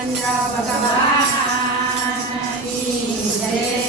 चंद्र भगवान की जय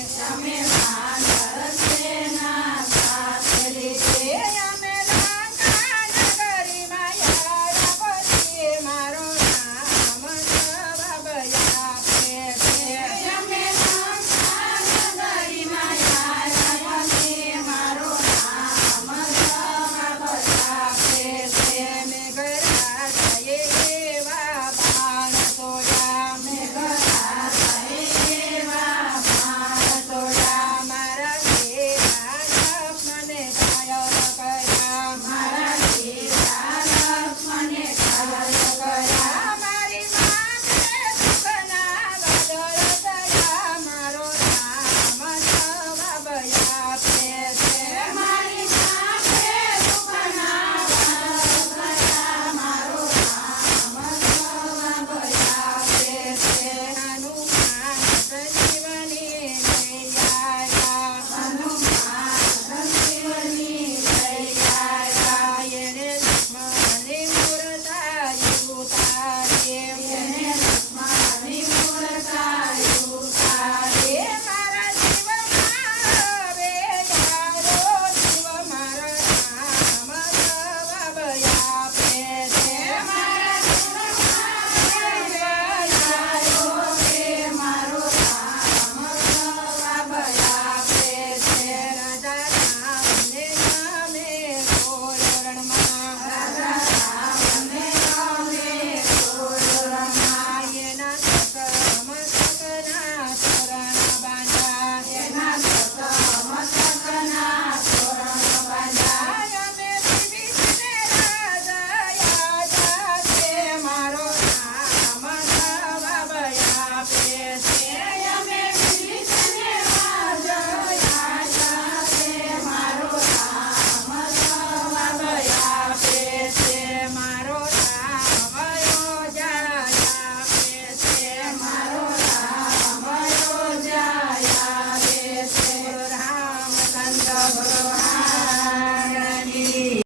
Amén.